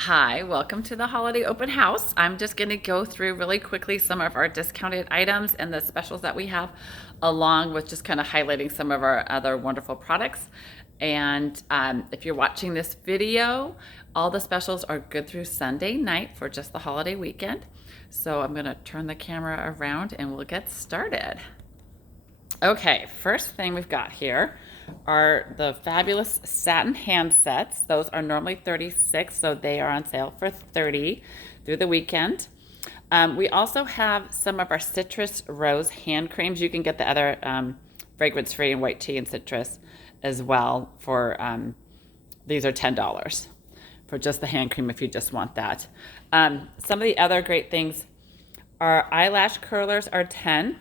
Hi, welcome to the holiday open house. I'm just going to go through really quickly some of our discounted items and the specials that we have, along with just kind of highlighting some of our other wonderful products. And if you're watching this video, all the specials are good through Sunday night for just the holiday weekend. So I'm going to turn the camera around and we'll get started. Okay, first thing we've got here are the fabulous satin hand sets. Those are normally 36, so they are on sale for 30 through the weekend. We also have some of our citrus rose hand creams. You can get the other fragrance-free and white tea and citrus as well for, these are $10 for just the hand cream if you just want that. Some of the other great things are eyelash curlers are 10,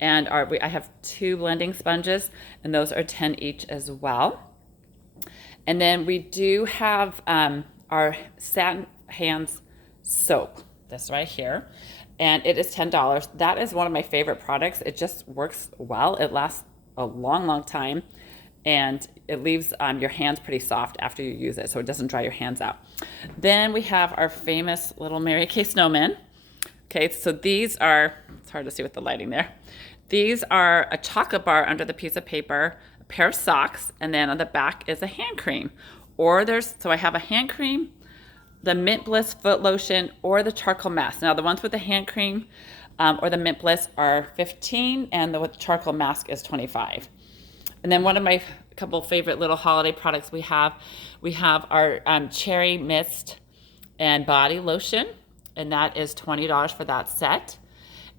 and I have 2 blending sponges, and those are 10 each as well. And then we do have our satin hands soap, this right here, and it is $10. That is one of my favorite products. It just works well. It lasts a long, long time, and it leaves your hands pretty soft after you use it, so it doesn't dry your hands out. Then we have our famous little Mary Kay snowmen. Okay, so these are, it's hard to see with the lighting there. These are a chocolate bar under the piece of paper, a pair of socks, and then on the back is a hand cream. So I have a hand cream, the Mint Bliss foot lotion, or the charcoal mask. Now the ones with the hand cream or the Mint Bliss are 15, and the with the charcoal mask is 25. And then one of my couple favorite little holiday products we have our cherry mist and body lotion, and that is $20 for that set.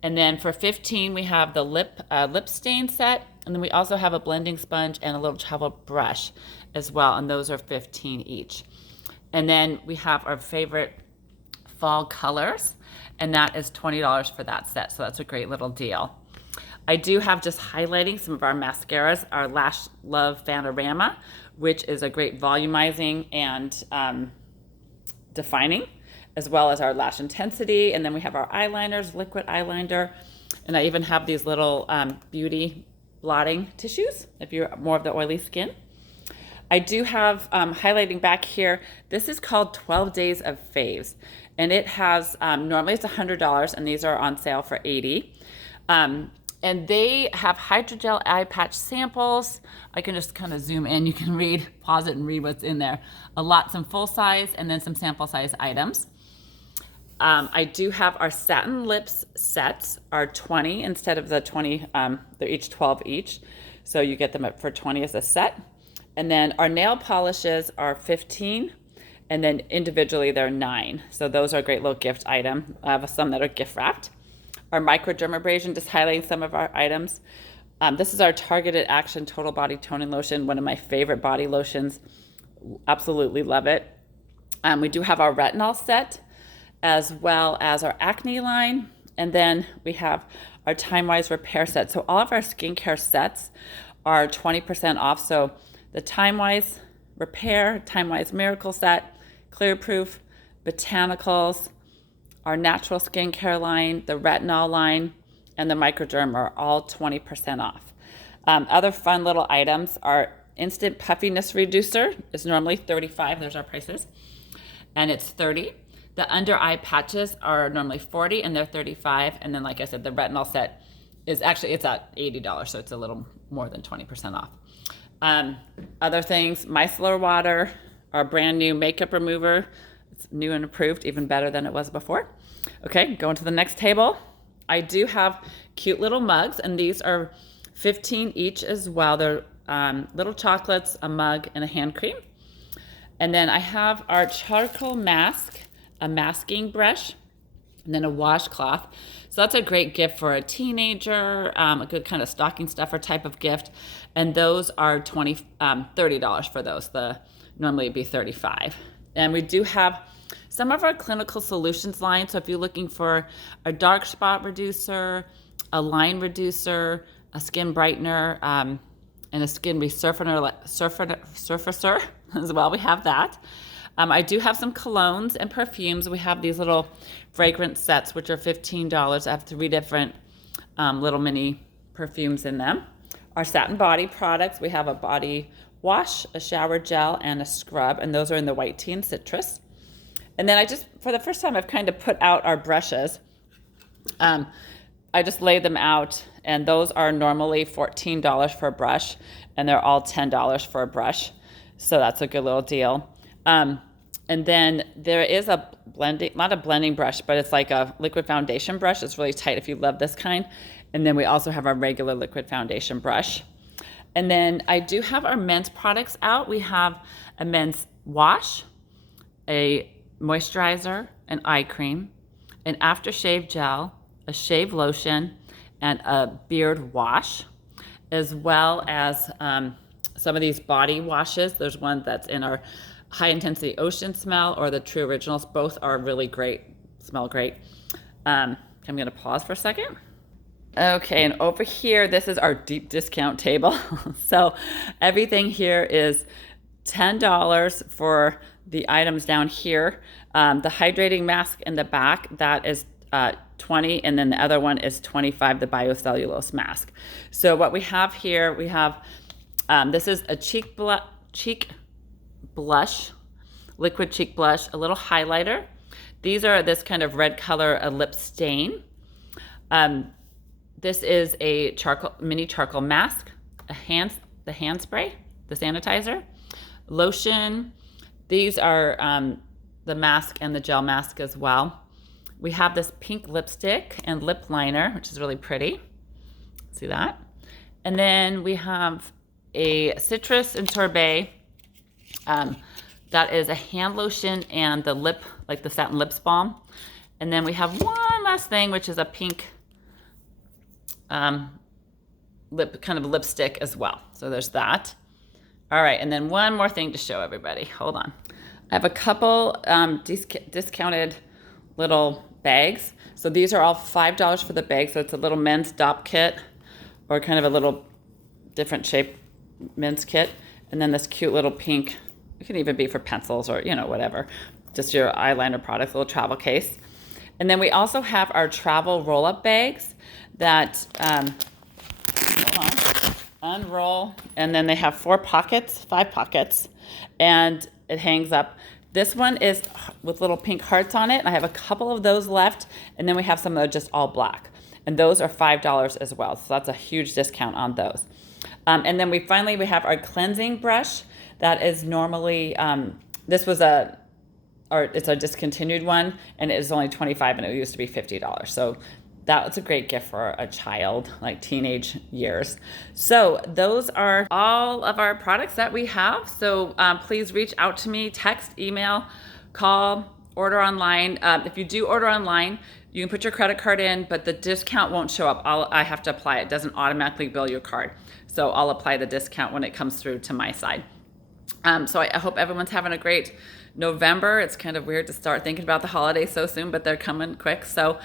And then for 15, we have the lip stain set, and then we also have a blending sponge and a little travel brush as well, and those are 15 each. And then we have our favorite fall colors, and that is $20 for that set, so that's a great little deal. I do have, just highlighting some of our mascaras, our Lash Love Panorama, which is a great volumizing and defining, as well as our lash intensity. And then we have our eyeliners, liquid eyeliner, and I even have these little beauty blotting tissues if you're more of the oily skin. I do have, highlighting back here, this is called 12 Days of Faves, and it has, normally it's $100, and these are on sale for 80. And they have hydrogel eye patch samples. I can just kind of zoom in. You can pause it and read what's in there. Some full size and then some sample size items. I do have our satin lips sets are 20 instead of the 20, they're each 12 each. So you get them for 20 as a set. And then our nail polishes are 15, and then individually they're 9. So those are a great little gift item. I have some that are gift wrapped. Our microdermabrasion, just highlighting some of our items. This is our Targeted Action Total Body Toning Lotion, one of my favorite body lotions. Absolutely love it. We do have our retinol set, as well as our acne line, and then we have our Time Wise repair set. So all of our skincare sets are 20% off. So the Time Wise repair, Time Wise miracle set, clear proof, botanicals, our natural skincare line, the retinol line, and the microderm are all 20% off. Other fun little items are instant puffiness reducer is normally 35. There's our prices, and it's 30. The under eye patches are normally 40, and they're 35. And then, like I said, the retinol set is actually, it's at $80, so it's a little more than 20% off. Other things, micellar water, our brand new makeup remover. It's new and approved, even better than it was before. Okay, going to the next table. I do have cute little mugs, and these are 15 each as well. They're little chocolates, a mug, and a hand cream. And then I have our charcoal mask, a masking brush, and then a washcloth. So that's a great gift for a teenager, a good kind of stocking stuffer type of gift. And those are $30 for those. Normally it'd be 35. And we do have some of our clinical solutions line. So if you're looking for a dark spot reducer, a line reducer, a skin brightener, and a skin resurfacer as well, we have that. I do have some colognes and perfumes. We have these little fragrance sets, which are $15. I have 3 different little mini perfumes in them. Our satin body products, we have a body wash, a shower gel, and a scrub, and those are in the white tea and citrus. And then for the first time, I've kind of put out our brushes. I just laid them out, and those are normally $14 for a brush, and they're all $10 for a brush. So that's a good little deal. And then there is a blending, not a blending brush, but it's like a liquid foundation brush. It's really tight if you love this kind. And then we also have our regular liquid foundation brush. And then I do have our men's products out. We have a men's wash, a moisturizer, an eye cream, an aftershave gel, a shave lotion, and a beard wash, as well as some of these body washes. There's one that's in our high intensity ocean smell or the true originals. Both are really great, smell great. I'm gonna pause for a second. Okay, and over here, this is our deep discount table. So everything here is $10 for the items down here. The hydrating mask in the back, that is 20, and then the other one is 25, the biocellulose mask. So what we have here, we have, this is a cheek blush, liquid cheek blush, a little highlighter. These are this kind of red color, a lip stain. This is a mini charcoal mask, the hand spray, the sanitizer, lotion. These are the mask and the gel mask as well. We have this pink lipstick and lip liner, which is really pretty. See that? And then we have a citrus and sorbet. That is a hand lotion and the lip, like the satin lips balm. And then we have one last thing, which is a pink lipstick as well. So there's that. All right, and then one more thing to show everybody. Hold on. I have a couple discounted little bags. So these are all $5 for the bag. So it's a little men's dop kit or kind of a little different shape men's kit. And then this cute little pink, it can even be for pencils or, whatever. Just your eyeliner products, little travel case. And then we also have our travel roll-up bags that, unroll, and then they have 5 pockets, and it hangs up. This one is with little pink hearts on it, and I have a couple of those left, and then we have some that are just all black, and those are $5 as well, so that's a huge discount on those. And then we have our cleansing brush that is normally, it's a discontinued one, and it is only $25, and it used to be $50. So that's a great gift for a child, like teenage years. So those are all of our products that we have. So please reach out to me, text, email, call, order online. If you do order online, you can put your credit card in, but the discount won't show up. I have to apply it. It doesn't automatically bill your card. So I'll apply the discount when it comes through to my side. So I hope everyone's having a great November. It's kind of weird to start thinking about the holidays so soon, but they're coming quick. So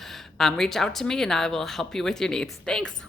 reach out to me and I will help you with your needs. Thanks.